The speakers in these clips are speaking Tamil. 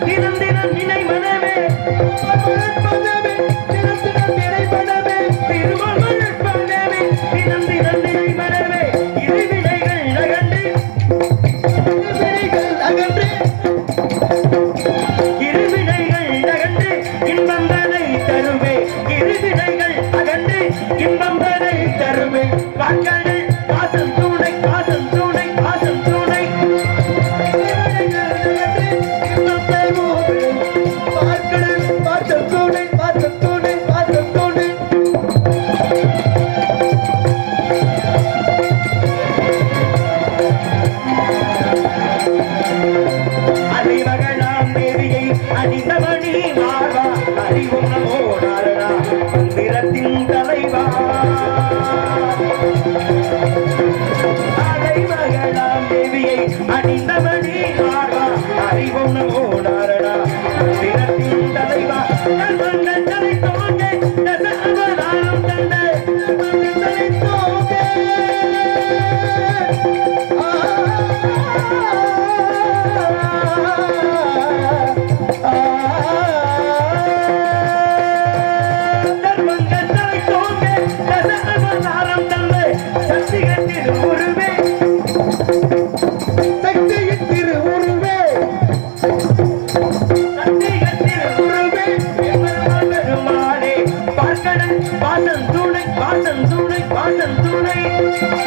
தினம் தினம் நினை மனமே. தினம் தினம் தினம் நினை மனமே தினம் தினம் நினை மனமே. இருவினைகள் அகன்று இருவினைகள் தருவே இருவினைகள் அகன்று தருவே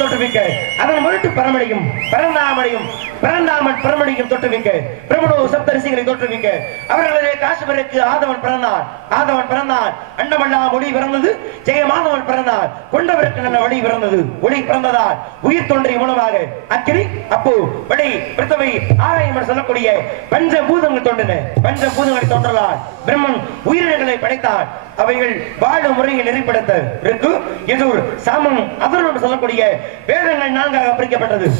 தொட்டுவிக்க. அதன் முரட்டு பரமணியும் பரந்தாமணியும் பரந்தாமன் பரமடியும் தொட்டுவிக்க. பிரமணோ சப்தரிசிகளை தோற்றுவிக்க அவர்களே காசுவருக்கு ஆதவன் பிறந்தார். ஆதவன் பிறந்தார். அண்டமல்லா ஒளி பிறந்தது. ஜெயமாதவன் பிறந்தார். கொண்டவருக்கு நல்ல ஒளி பிறந்தது. ஒளி பிறந்ததால் உயிர் தோன்றிய மூலமாக அக்கினி அப்போ வழி பிருத்தவை ஆராயம் என்று சொல்லக்கூடிய பஞ்சபூதங்கள் தோன்றின பஞ்ச பூதங்களை தோன்றலால் பிரம்மன் உயிரினங்களை படைத்தார். அவைகள் வாழும் முறையை நெறிப்படுத்த இருக்கு. இது சாமம் சமம்? என்று சொல்லக்கூடிய வேதங்கள் நான்காக பிரிக்கப்பட்டது.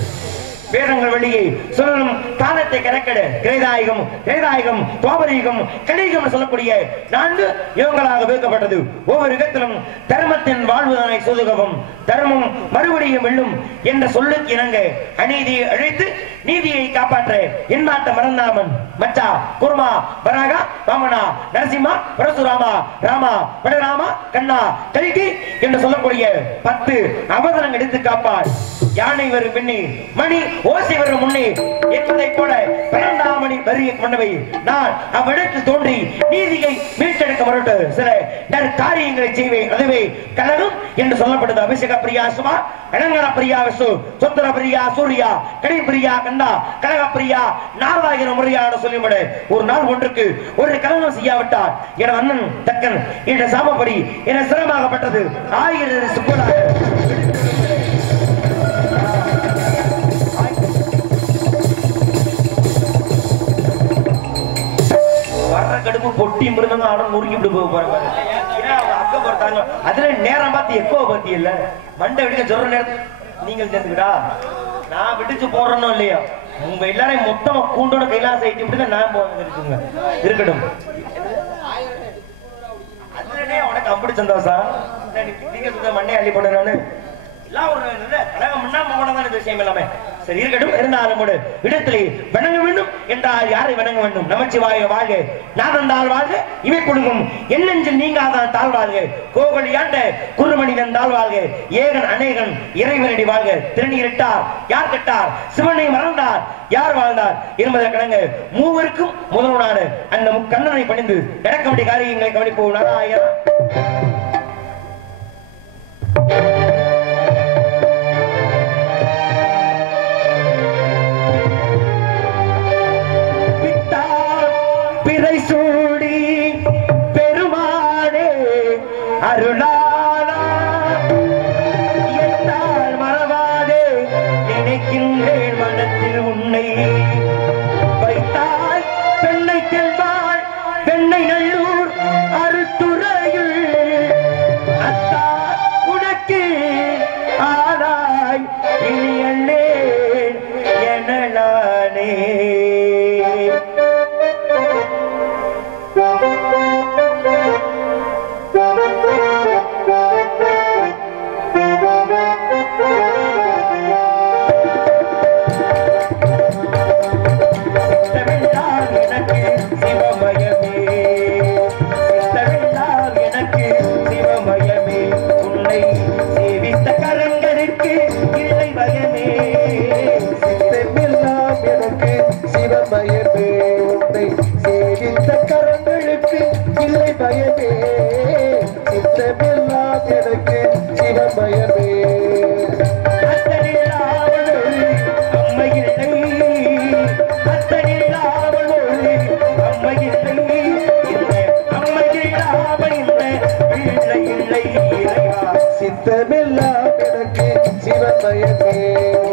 வேதங்கள் வழியை சொல்லணும். காலத்தை கணக்கிட. கிரேதாயகம் கிரேதாயகம் தோபரீகம் கலியுகம் என்று சொல்லக்கூடிய நான்கு யுகங்களாக வைக்கப்பட்டது ஒவ்வொரு யுகத்திலும் தர்மத்தின் வாழ்வுதனை சோதுகவும் தர்மம் மறுபடியும் வெல்லும் என்ற சொல்லுக்கு இணங்க அநீதியை அழைத்து நீதியை காப்பாற்ற எந்நாட்ட மறந்தாமன் மச்சா குருமா வராகா வாமனா நரசிம்மா பரசுராமா ராமா படராமா கண்ணா கலிகி என்று சொல்லக்கூடிய பத்து அவதனங்கள் எடுத்து காப்பார். யானை வரும் பின்னே மணி ஓசை வரும் முன்னே என்பதை போல பிறந்தாமணி வருகை கொண்டவை. நான் அவ்விடத்தில் தோன்றி நீதியை மீட்டெடுக்க வரட்டு சில நற்காரியங்களை செய்வேன். அதுவே கலரும் என்று சொல்லப்படுது. அபிஷேக பிரியா சுமா அலங்கர பிரியா விசு சுந்தர பிரியா சூர்யா கனி பிரியா கண்டா கனக பிரியா நாராயண முறையான சொல்லிவிட. ஒரு நாள் ஒன்றுக்கு ஒரு கலகம் செய்யாவிட்டார் என அண்ணன் தக்கன் என்ற சாமப்படி என சிரமமாகப்பட்டது. ஆயிரம் சுப்பலாக அதுக்கு கடுப்பு பொட்டி மிருந்தங்க ஆடம் முறுக்கிட்டு போக போறாங்க. ஏன்னா அவங்க அக்க பொறுத்தாங்க அதுல நேரம் பார்த்து எக்கோ பத்தி இல்ல. மண்டை விடுக்க சொல்ற நேரம் நீங்கள் சேர்ந்துக்கிட்டா நான் விடுச்சு போடுறனோ இல்லையோ? உங்க எல்லாரையும் மொத்தமா கூண்டோட கைலாச ஐட்டி இப்படிதான் நான் போறது இருக்கட்டும். அதுலனே உனக்கு அப்படி சந்தோஷம். நீங்க மண்ணை அள்ளி போடுறானு எல்லாம் ஒரு கழகம் முன்னா போனதான இந்த விஷயம் எல்லாமே? சரி இருக்கட்டும். இருந்தாலும் கூட இடத்திலே வணங்க வேண்டும். என்றால் யாரை வணங்க வேண்டும்? நமச்சிவாய வாழ்க. நாதந்தாள் வாழ்க. இவை கொடுக்கும் என்னெஞ்சில் நீங்காதான் தாழ் வாழ்க. கோகலி ஆண்ட வாழ்க. ஏகன் அநேகன் இறைவனடி வாழ்க. திருநீரிட்டார். யார் கட்டார்? சிவனை மறந்தார். யார் வாழ்ந்தார்? என்பதை கடங்க மூவருக்கும் முதல்வனான அந்த கண்ணனை பணிந்து நடக்க வேண்டிய காரியங்களை கவனிப்போம். நாராயணா. रे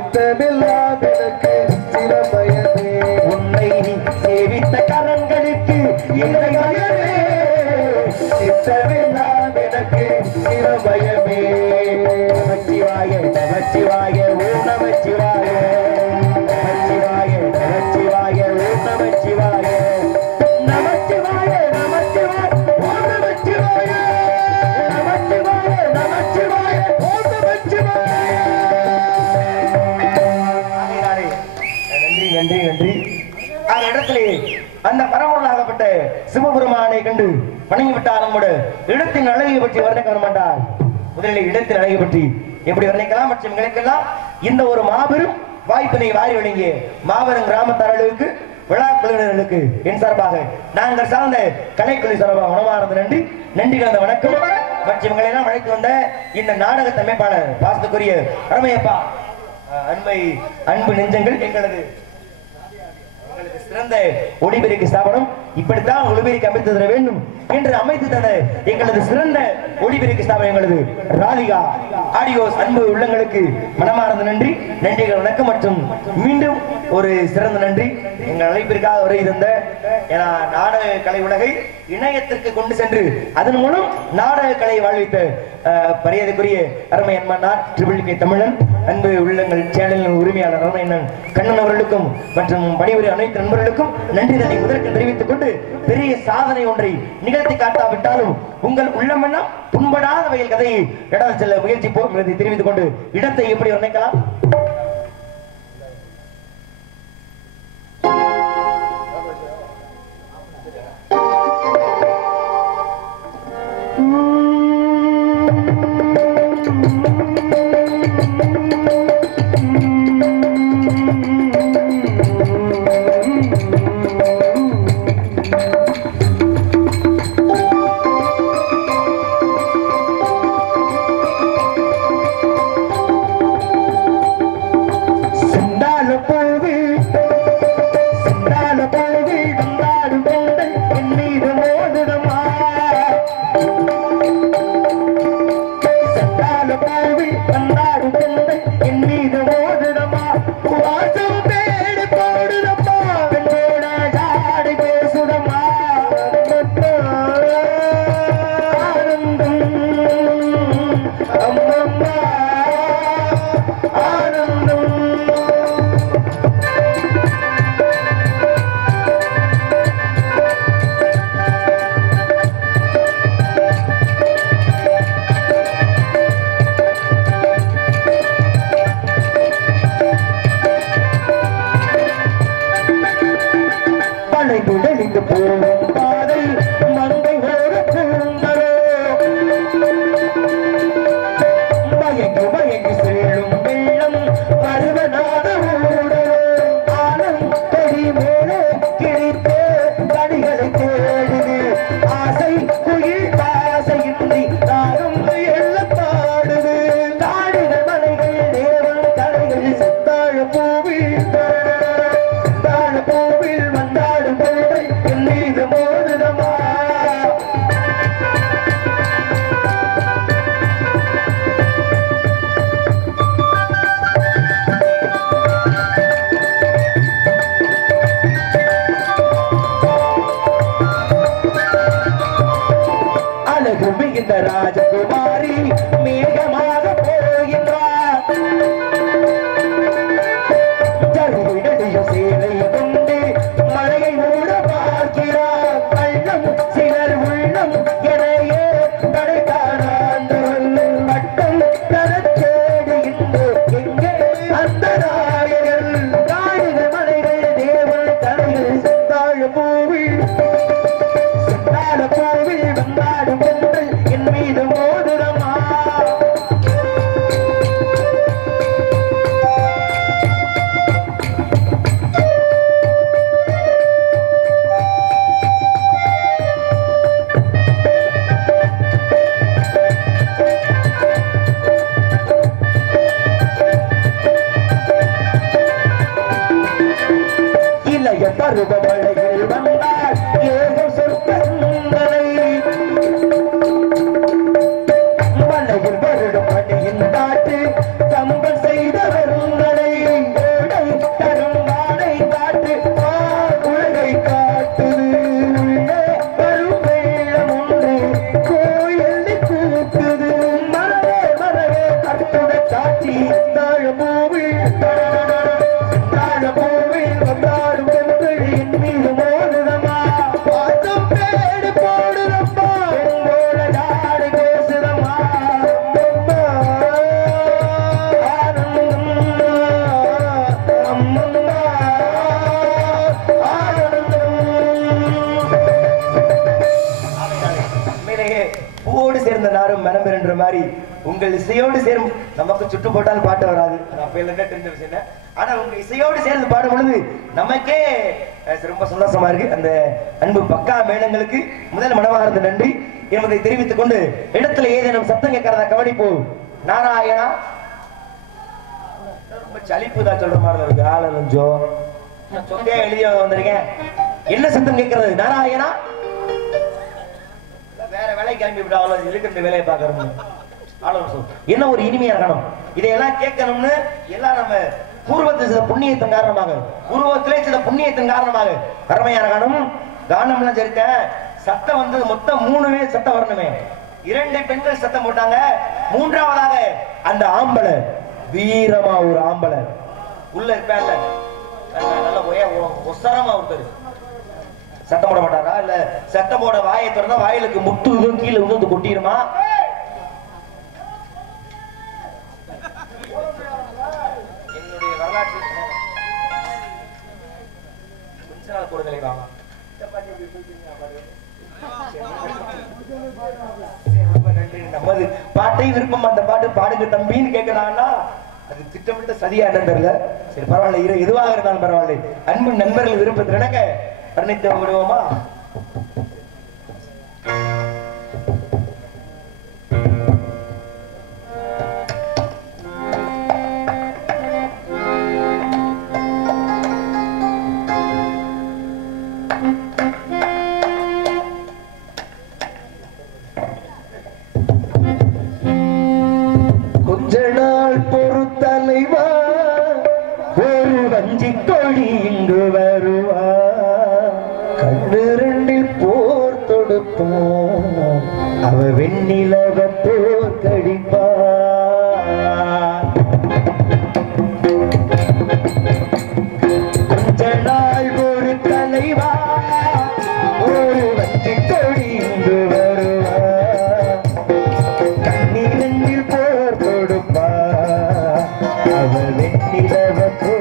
சித்தமெல்லாம் எனக்கு அந்த பரமொருளாகப்பட்ட சிவபெருமானை கண்டு வணங்கி விட்டார் நம்மோட இடத்தின் அழகை பற்றி வர்ணிக்க வரமாட்டார் முதலில் இடத்தின் அழகை பற்றி எப்படி வர்ணிக்கலாம் மற்றும் எங்களுக்கெல்லாம் இந்த ஒரு மாபெரும் வாய்ப்பினை வாரி வழங்கிய மாபெரும் கிராமத்தார்களுக்கு விழா குழுவினர்களுக்கு என் சார்பாக நாங்கள் சார்ந்த கலைக்குழு சார்பாக உணவார்ந்த நன்றி. நன்றி கலந்த வணக்கம். மற்றும் எல்லாம் அழைத்து வந்த இந்த நாடக தமைப்பாளர் பாசத்துக்குரிய அருமையப்பா அன்பை அன்பு நெஞ்சங்கள் எங்களது எங்களுக்கு சிறந்த ஒளிபெருக்கு ஸ்தாபனம் இப்படித்தான் ஒளிபெருக்கு அமைத்து தர வேண்டும் என்று அமைத்து தந்த எங்களது சிறந்த ஒளிபெருக்கு ஸ்தாபனம் எங்களது ராதிகா ஆடியோஸ் அன்பு உள்ளங்களுக்கு மனமார்ந்த நன்றி. நன்றிகள் வணக்கம் மற்றும் மீண்டும் ஒரு சிறந்த நன்றி. எங்கள் அழைப்பிற்காக வரை இருந்த நாடக கலை உலகை இணையத்திற்கு கொண்டு சென்று அதன் மூலம் நாடக கலை வாழ்வித்த மரியாதைக்குரிய அருமை அன்மன்னார் ட்ரிபிள் கே தமிழன். அன்பு உள்ளங்கள் சேனலின் உரிமையாளர் அருமையண்ணன் கண்ணன் அவர்களுக்கும் மற்றும் பணிபுரி அனைத்து நண்பர்களுக்கும் நன்றி தன்னை முதற்கு தெரிவித்துக் கொண்டு பெரிய சாதனை ஒன்றை நிகழ்த்தி காட்டாவிட்டாலும் உங்கள் உள்ளமெல்லாம் புண்படாத வகையில் கதையை இடம் செல்ல முயற்சிப்போம் என்பதை தெரிவித்துக் கொண்டு இடத்தை எப்படி வர்ணிக்கலாம்? Lopez. தெளிந்து போகும் பாதை மந்தை அழகு மிகுந்த ராஜகுமாரி மேகமாக போகின்றார் Bye. யாரும் மனம் பெறுன்ற மாதிரி உங்கள் இசையோடு சேரும். நமக்கு சுட்டு போட்டால் பாட்டு வராது. அது அப்ப இல்லைன்னா தெரிஞ்ச விஷயம் ஆனா உங்க இசையோடு சேர்ந்து பாடும் பொழுது நமக்கே ரொம்ப சந்தோஷமா இருக்கு. அந்த அன்பு பக்கா மேளங்களுக்கு முதல் மனமார்ந்த நன்றி. என்பதை தெரிவித்துக் கொண்டு இடத்துல ஏதேனும் சத்தம் கேட்கறதா கவனிப்போம். நாராயணா? ரொம்ப சளிப்பு தான் சொல்ற மாதிரி இருக்கு. ஆள கொஞ்சம் நான் சொந்தே எழுதி வந்திருக்கேன்? என்ன சத்தம் கேட்கறது? நாராயணா? வேலை கிளம்பி விடாமல் இருக்கிற வேலையை பார்க்கறோம் என்ன ஒரு இனிமையா இருக்கணும் இதையெல்லாம் கேட்கணும்னு எல்லாம் நம்ம பூர்வத்தில் சில புண்ணியத்தின் காரணமாக பூர்வத்திலே சில புண்ணியத்தின் காரணமாக அருமையான இருக்கணும் கானம்லாம் சரித்த சத்தம் வந்து மொத்தம் மூணுமே சத்தம் வரணுமே. இரண்டு பெண்கள் சத்தம் போட்டாங்க. மூன்றாவதாக அந்த ஆம்பளை வீரமா ஒரு ஆம்பளை. உள்ள இருப்பாங்க நல்ல ஒசரமா ஒருத்தர். சத்தம் போட மாட்டாரா? இல்ல சத்தம் போட வாயை திறந்தா வாயிலுக்கு முட்டு இதுவும் கீழே விழுந்து கொட்டிருமா என்னுடைய வரலாற்று நமது பாட்டை விருப்பம் அந்த பாட்டு பாடுங்க தம்பின்னு கேட்கிறான்னா அது திட்டமிட்ட சரியா என்னன்னு தெரியல. சரி பரவாயில்ல இதுவாக எதுவாக இருந்தாலும் பரவாயில்லை. அன்பு நண்பர்கள் விருப்பத்தில் எனக்கு வர்ணித்து விடுவோமா அவள்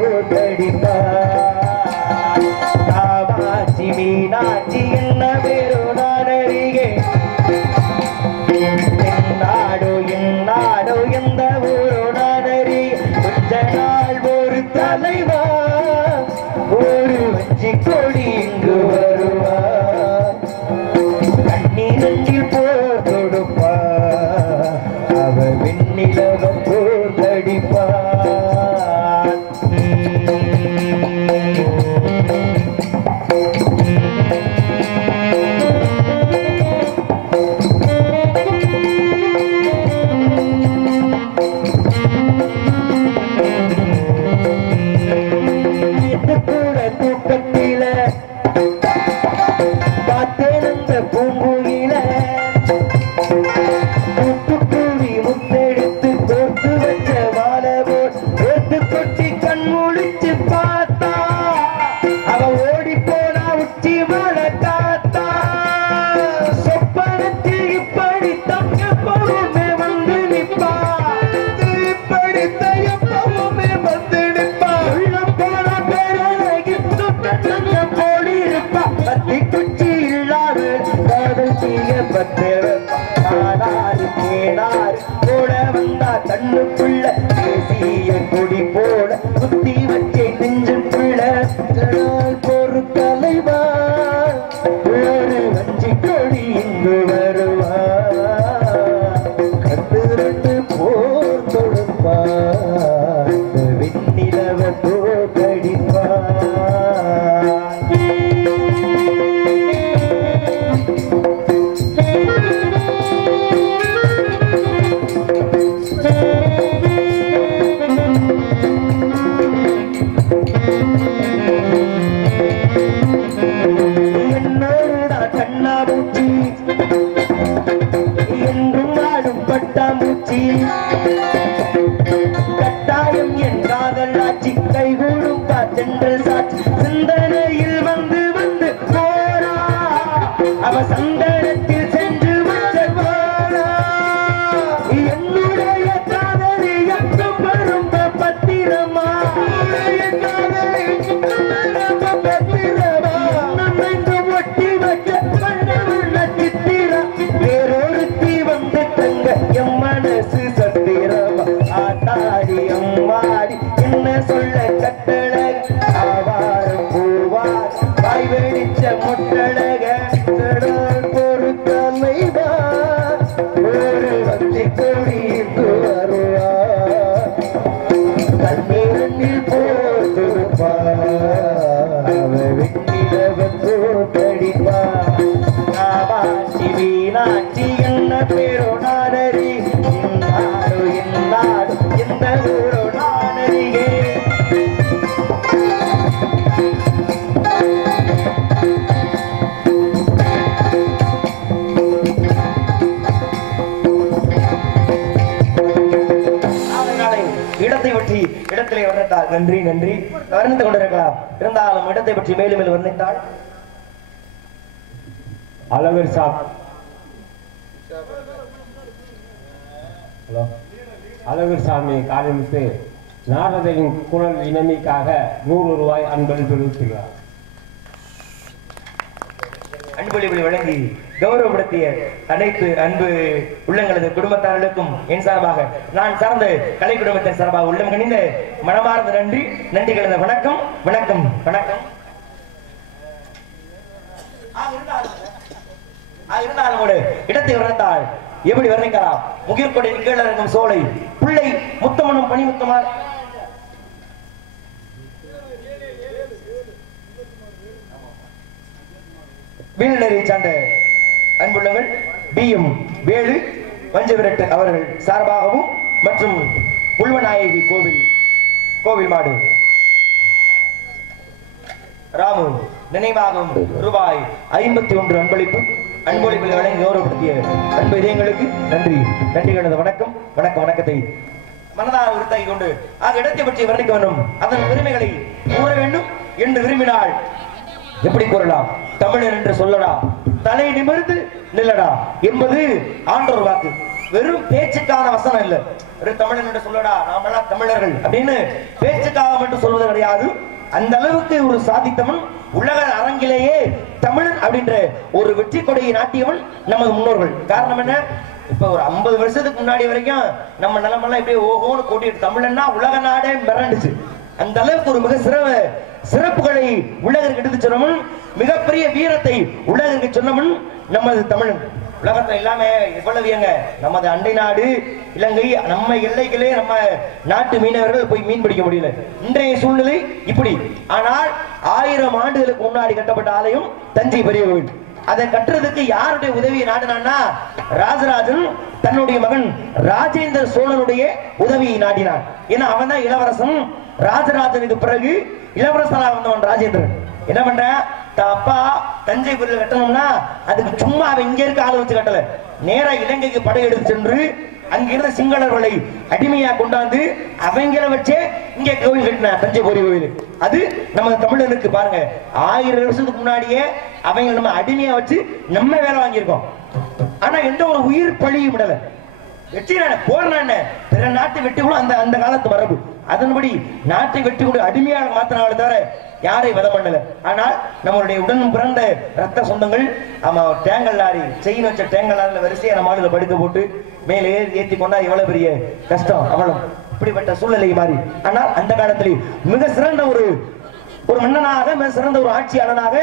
நன்றி நன்றி. வர்ணித்துக் கொண்டிருக்கலாம். இருந்தாலும் இடத்தை பற்றி மேலும் மேலும் வர்ணித்தால். அழகர் சாப். ஹலோ. அழகர் சாமி காலமிட்டு நாரதையின் குழல் இனமைக்காக நூறு ரூபாய் அன்பளிப்பு தெரிவித்துள்ளார் அன்பளிப்பை வழங்கி கௌரவப்படுத்திய அனைத்து அன்பு உள்ளங்களது குடும்பத்தார்களுக்கும் என் சார்பாக நான் சார்ந்த கலை குடும்பத்தின் சார்பாக உள்ளம் கணிந்த மனமார்ந்த நன்றி நன்றி கலந்த வணக்கம் வணக்கம் வணக்கம். ஆ, இருந்தாலும் ஆ, இடத்தை வர்ணித்தால் எப்படி வர்ணிக்கலாம்? முகிர்கொடை கீழே இருக்கும் சோலை பிள்ளை முத்தமனும் பனிமுத்தமா வீழ்நெறி சார்ந்த பி எம் வேலு வஞ்சவிரட்டு அவர்கள் சார்பாகவும் மற்றும் புல்வநாயகி கோவில் கோவில் மாடு. ராமு நினைவாகவும் ரூபாய் ஐம்பத்தி ஒன்று அன்பளிப்பு அன்பளிப்பில் வழங்கி கௌரவப்படுத்திய அன்பு இதயங்களுக்கு நன்றி நன்றி கலந்த வணக்கம் வணக்கம் வணக்கத்தை மனதாக உறுத்தாக்கி கொண்டு அந்த இடத்தை பற்றி வர்ணிக்க வேண்டும். அதன் உரிமைகளை கூற வேண்டும் என்று விரும்பினால் எப்படி கூறலாம்? தமிழர் என்று சொல்லலாம் தலை நிமிர்ந்து நில்லடா என்பது ஆண்டோர் வாக்கு. வெறும் பேச்சுக்கான வசனம் இல்ல. ஒரு தமிழன் என்று சொல்லடா நாமெல்லாம் தமிழர்கள் அப்படின்னு பேச்சுக்காக மட்டும் சொல்வது கிடையாது. அந்த அளவுக்கு ஒரு சாதித்தவன் உலக அரங்கிலேயே தமிழன் அப்படின்ற ஒரு வெற்றி கொடையை நாட்டியவன் நமது முன்னோர்கள். காரணம் என்ன? இப்ப ஒரு ஐம்பது வருஷத்துக்கு முன்னாடி வரைக்கும் நம்ம நிலமெல்லாம் இப்படியே ஓஹோன்னு கூட்டிட்டு தமிழன்னா உலக நாடே மிரண்டுச்சு. அந்த அளவுக்கு ஒரு மிக சிறவ சிறப்புகளை உலகிற்கு எடுத்து சொன்னவன் மிகப்பெரிய வீரத்தை உலகிற்கு சொன்னவன் நமது தமிழன். உலகத்துல எல்லாமே எவ்வளவு ஏங்க நமது அண்டை நாடு இலங்கை நம்ம எல்லைகளே நம்ம நாட்டு மீனவர்கள் போய் மீன் பிடிக்க முடியல. இன்றைய சூழ்நிலை இப்படி. ஆனால் ஆயிரம் ஆண்டுகளுக்கு முன்னாடி கட்டப்பட்ட ஆலயம் தஞ்சை பெரிய கோவில். அதை கட்டுறதுக்கு யாருடைய உதவியை நாடினான்னா ராஜராஜன் தன்னுடைய மகன் ராஜேந்திர சோழனுடைய உதவியை நாடினான் ஏன்னா அவன் தான் இளவரசன் ராஜராஜனுக்கு பிறகு இளவரசனாக வந்தவன் ராஜேந்திரன். என்ன பண்ற? அப்பா தஞ்சை பெரிய கட்டணும்னா அதுக்கு சும்மா அவன் இங்க இருக்க ஆளு வச்சு கட்டல. நேரா இலங்கைக்கு படையெடுத்து சென்று அங்கிருந்த சிங்களர்களை அடிமையா கொண்டாந்து அவங்கள வச்சே இங்க கோவில் கட்டின தஞ்சை பெரிய கோவில். அது நம்ம தமிழனுக்கு பாருங்க ஆயிரம் வருஷத்துக்கு முன்னாடியே அவங்க நம்ம அடிமையா வச்சு நம்ம வேலை வாங்கியிருக்கோம். ஆனா எந்த ஒரு உயிர் பழியும் விடல வெற்றி போர்னான பிற நாட்டை வெட்டி கூட அந்த அந்த காலத்து மரபு அதன்படி நாட்டை வெட்டி கூட அடிமையாக மாத்தினால தவிர யாரை வதம் பண்ணல. ஆனால் நம்மளுடைய உடன் பிறந்த ரத்த சொந்தங்கள் ஆமா தேங்கல் லாரி செயின் வச்ச தேங்கல் லாரில வரிசையை நம்ம ஆளுல படுக்க போட்டு மேலே ஏறி ஏற்றி கொண்டா எவ்வளவு பெரிய கஷ்டம் அவ்வளவு இப்படிப்பட்ட சூழ்நிலை மாறி. ஆனால் அந்த காலத்திலே மிக சிறந்த ஒரு ஒரு மன்னனாக மிக சிறந்த ஒரு ஆட்சியாளனாக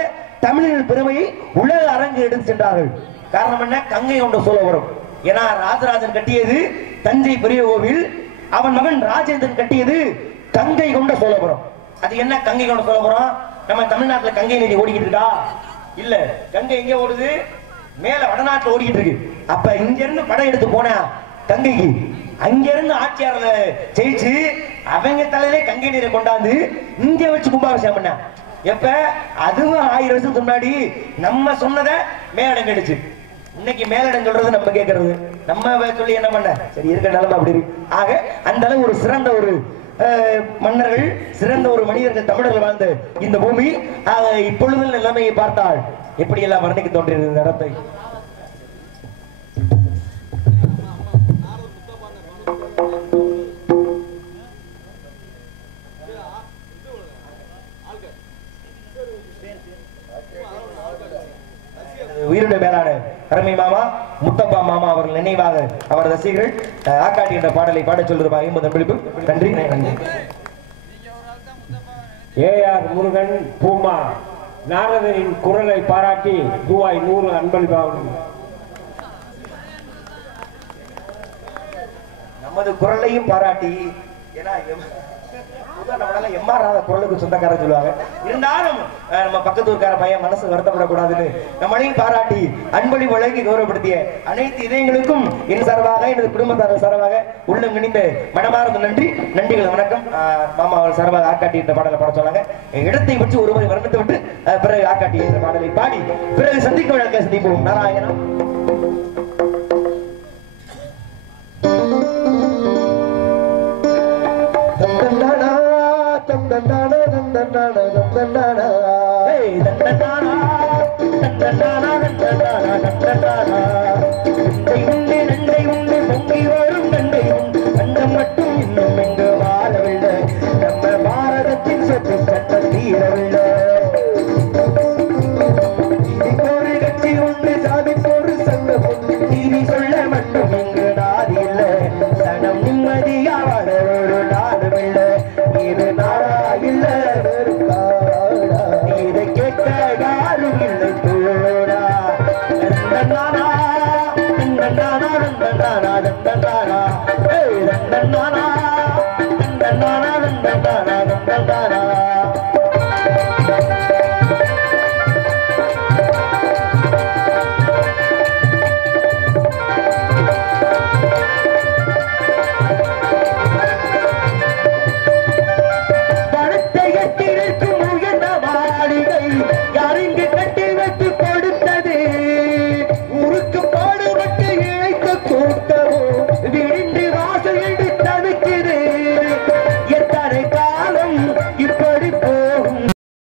தமிழின் பெருமையை உலக அரங்கு எடுத்து சென்றார்கள். காரணம் என்ன? கங்கை கொண்ட சோழபுரம். ஏன்னா ராஜராஜன் கட்டியது தஞ்சை பெரிய கோவில். அவன் மகன் ராஜேந்திரன் கட்டியது கங்கை கொண்ட சோழபுரம். அது என்ன கங்கை கொண்ட சோழபுரம்? நம்ம தமிழ்நாட்டுல கங்கை நதி ஓடிக்கிட்டு இருக்கா? இல்ல. கங்கை எங்க ஓடுது? மேல வடநாட்டுல ஓடிக்கிட்டு இருக்கு. அப்ப இங்க இருந்து படம் எடுத்து போனா கங்கைக்கு. அங்க இருந்து ஆட்சியாளர்ல ஜெயிச்சு அவங்க தலையிலே கங்கை நீரை கொண்டாந்து இங்க வச்சு கும்பாபிஷேகம் பண்ண. எப்ப? அதுவும் ஆயிரம் வருஷத்துக்கு முன்னாடி நம்ம சொன்னதை மேலிடம் இன்னைக்கு மேலிடம் சொல்றது நம்ம கேட்கறது நம்ம சொல்லி என்ன பண்ண? சரி இருக்க நிலைமை அப்படி ஆக அந்த அளவு ஒரு சிறந்த ஒரு அஹ், மன்னர்கள் சிறந்த ஒரு மனிதர்கள் தமிழர்கள் வாழ்ந்த இந்த பூமி. இப்பொழுது நிலைமையை பார்த்தால் எப்படி எல்லாம் வர்ணிக்க தோன்றியது நடத்தை அருமை மாமா முத்தப்பா மாமா அவர்கள் நினைவாக அவர் ரசிகர்கள் ஆக்காட்டி என்ற பாடலை பாடச் சொல்றது ஐம்பது அன்பளிப்பு நன்றி. நன்றி ஏஆர் முருகன் பூமா நாரதரின் குரலை பாராட்டி ரூபாய் நூறு அன்பளிப்பாகும். நமது குரலையும் பாராட்டி ஏன்னா எம்- நம்மளால எம்ஆர் ராதா குரலுக்கு சொல்லுவாங்க. இருந்தாலும் நம்ம பக்கத்து பையன் மனசு வருத்தப்படக்கூடாதுன்னு நம்மளையும் பாராட்டி அன்பளி வழங்கி கௌரவப்படுத்திய அனைத்து இதயங்களுக்கும் என் சார்பாக எனது குடும்பத்தார் சார்பாக உள்ளம் நினைந்த மனமார்ந்த நன்றி. நன்றிகள் வணக்கம். அஹ், மாமா அவர் சார்பாக ஆக்காட்டி என்ற பாடலை பாட சொன்னாங்க. இடத்தை பற்றி ஒருமுறை வர்ணித்து விட்டு பிறகு ஆக்காட்டி என்ற பாடலை பாடி பிறகு சந்திக்க வழக்க சந்திப்போம். நாராயணம் தந்தனானா தந்தனானா தந்தனானா ஏய், தண்டனானா, தண்டனானா, தண்டனானா, நண்டை உண்டு, நண்டை உண்டு, பொங்கி வரும் நண்டை உண்டு. கண்டம் மட்டும் இன்னும் இங்கு வாழவில்லை. நம்ம பாரதத்தின் சொத்து தீரவில்லை. ஒரு கட்சி உண்டு, சொல்ல மட்டும் இங்கு நாதி இல்லை. சனம் நிம்மதியா வாழ ஒரு நாடு இல்லை. இது நாடா இதை